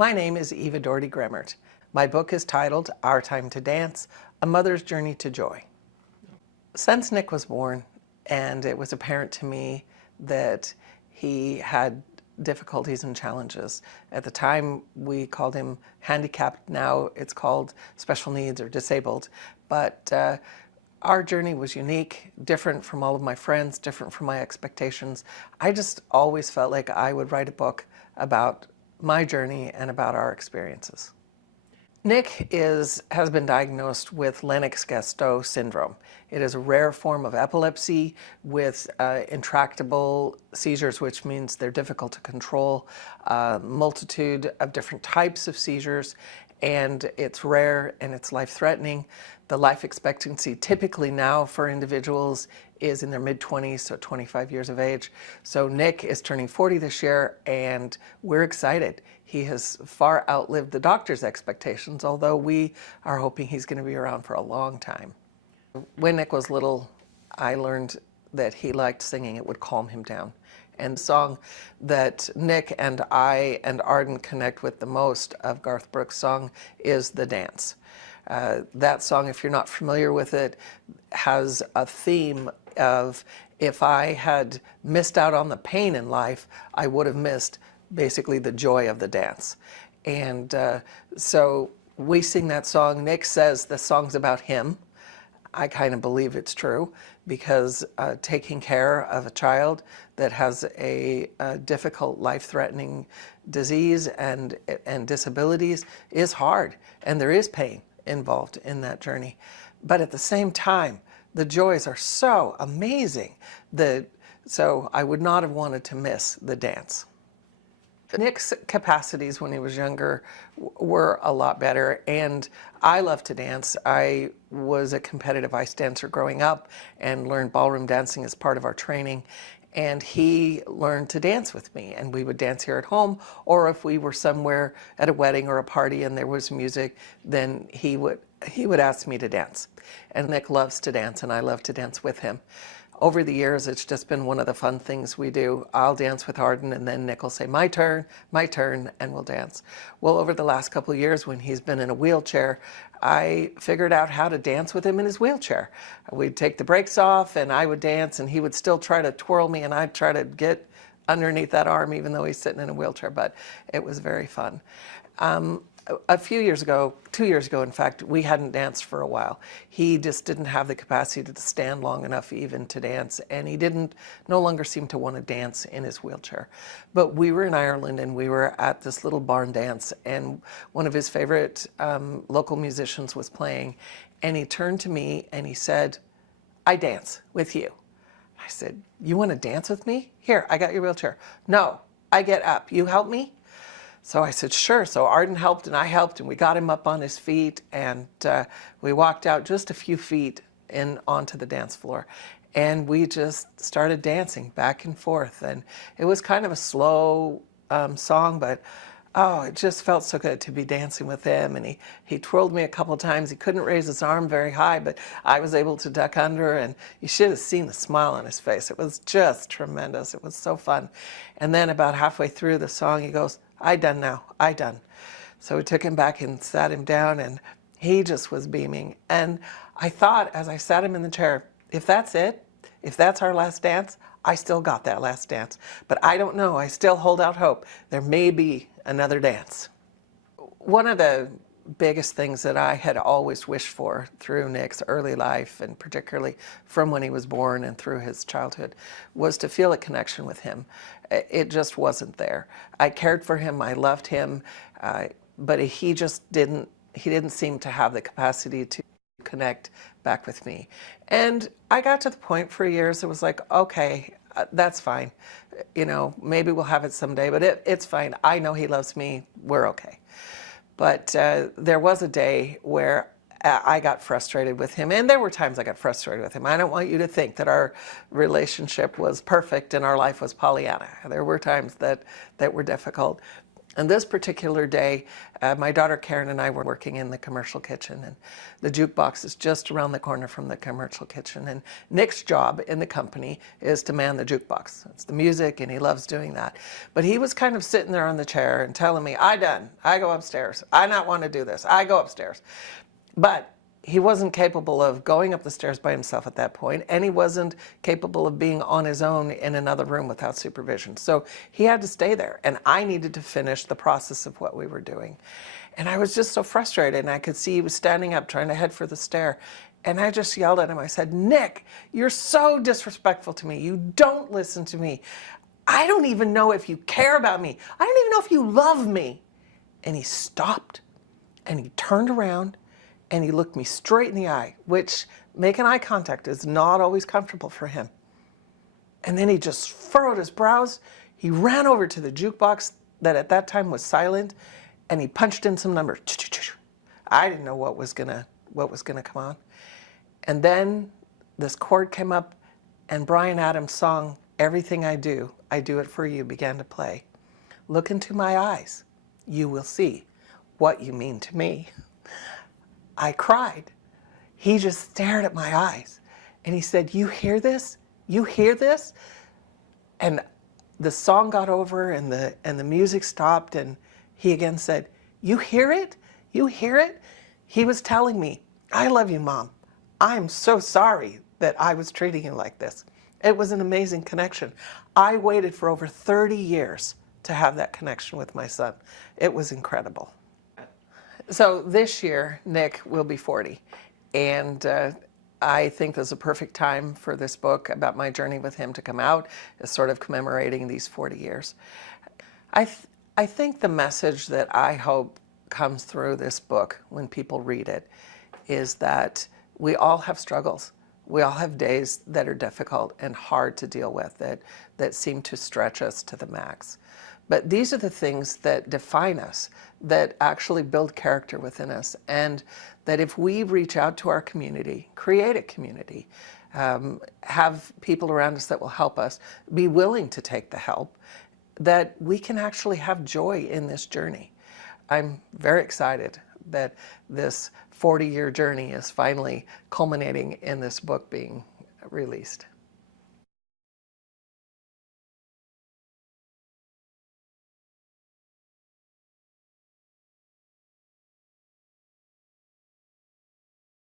My name is Eva Doherty Gremmert. My book is titled Our Time to Dance, A Mother's Journey to Joy. Since Nick was born, and it was apparent to me that he had difficulties and challenges. At the time, we called him handicapped. Now it's called special needs or disabled. But our journey was unique, different from all of my friends, different from my expectations. I just always felt like I would write a book about my journey and about our experiences. Nick has been diagnosed with Lennox-Gastaut syndrome. It is a rare form of epilepsy with intractable seizures, which means they're difficult to control, multitude of different types of seizures, and it's rare and it's life-threatening. The life expectancy typically now for individuals is in their mid-20s, so 25 years of age. So Nick is turning 40 this year, and we're excited. He has far outlived the doctor's expectations, although we are hoping he's going to be around for a long time. When Nick was little, I learned that he liked singing. It would calm him down. And the song that Nick and I and Arden connect with the most of Garth Brooks' song is The Dance. That song, if you're not familiar with it, has a theme of if I had missed out on the pain in life, I would have missed basically the joy of the dance. And so we sing that song. Nick says the song's about him. I kind of believe it's true, because taking care of a child that has a difficult, life-threatening disease and disabilities is hard, and there is pain involved in that journey. But at the same time, the joys are so amazing so I would not have wanted to miss the dance. Nick's capacities when he was younger were a lot better, and I love to dance. I was a competitive ice dancer growing up and learned ballroom dancing as part of our training, and he learned to dance with me, and we would dance here at home, or if we were somewhere at a wedding or a party and there was music, then he would ask me to dance. And Nick loves to dance, and I love to dance with him. Over the years, it's just been one of the fun things we do. I'll dance with Arden, and then Nick will say, my turn, and we'll dance. Well, over the last couple of years, when he's been in a wheelchair, I figured out how to dance with him in his wheelchair. We'd take the brakes off, and I would dance, and he would still try to twirl me, and I'd try to get underneath that arm, even though he's sitting in a wheelchair, but it was very fun. A few years ago, 2 years ago, in fact, we hadn't danced for a while. He just didn't have the capacity to stand long enough even to dance, and he no longer seemed to want to dance in his wheelchair. But we were in Ireland, and we were at this little barn dance, and one of his favorite local musicians was playing, and he turned to me and he said, I dance with you. I said, you want to dance with me? Here, I got your wheelchair. No, I get up. You help me? So I said, sure. So Arden helped and I helped, and we got him up on his feet, and we walked out just a few feet onto the dance floor, and we just started dancing back and forth. And it was kind of a slow song, but oh, it just felt so good to be dancing with him. And he twirled me a couple of times. He couldn't raise his arm very high, but I was able to duck under, and you should have seen the smile on his face. It was just tremendous. It was so fun. And then about halfway through the song, he goes, I done now, I done. So we took him back and sat him down, and he just was beaming. And I thought, as I sat him in the chair, if that's it, if that's our last dance, I still got that last dance. But I don't know, I still hold out hope. There may be another dance. One of the biggest things that I had always wished for through Nick's early life, and particularly from when he was born and through his childhood, was to feel a connection with him. It just wasn't there. I cared for him, I loved him, but he didn't seem to have the capacity to connect back with me. And I got to the point for years it was like, okay, that's fine. You know, maybe we'll have it someday, but it's fine. I know he loves me, we're okay. But there was a day where I got frustrated with him, and there were times I got frustrated with him. I don't want you to think that our relationship was perfect and our life was Pollyanna. There were times that were difficult. And this particular day, my daughter Karen and I were working in the commercial kitchen, and the jukebox is just around the corner from the commercial kitchen. And Nick's job in the company is to man the jukebox. It's the music, and he loves doing that. But he was kind of sitting there on the chair and telling me, I done. I go upstairs. I not want to do this. I go upstairs. But he wasn't capable of going up the stairs by himself at that point, and he wasn't capable of being on his own in another room without supervision. So he had to stay there, and I needed to finish the process of what we were doing. And I was just so frustrated, and I could see he was standing up trying to head for the stair. And I just yelled at him. I said, Nick, you're so disrespectful to me. You don't listen to me. I don't even know if you care about me. I don't even know if you love me. And he stopped, and he turned around, and he looked me straight in the eye, which making eye contact is not always comfortable for him. And then he just furrowed his brows. He ran over to the jukebox that at that time was silent, and he punched in some numbers. I didn't know what was gonna come on. And then this chord came up, and Bryan Adams' song, Everything I Do It For You, began to play. Look into my eyes. You will see what you mean to me. I cried. He just stared at my eyes, and he said, you hear this? You hear this? And the song got over, and the music stopped, and he again said, you hear it? You hear it? He was telling me, I love you, Mom. I'm so sorry that I was treating you like this. It was an amazing connection. I waited for over 30 years to have that connection with my son. It was incredible. So this year, Nick will be 40, and I think there's a perfect time for this book about my journey with him to come out, as sort of commemorating these 40 years. I think the message that I hope comes through this book when people read it is that we all have struggles. We all have days that are difficult and hard to deal with, that seem to stretch us to the max. But these are the things that define us, that actually build character within us, and that if we reach out to our community, create a community, have people around us that will help us, be willing to take the help, that we can actually have joy in this journey. I'm very excited that this 40-year journey is finally culminating in this book being released.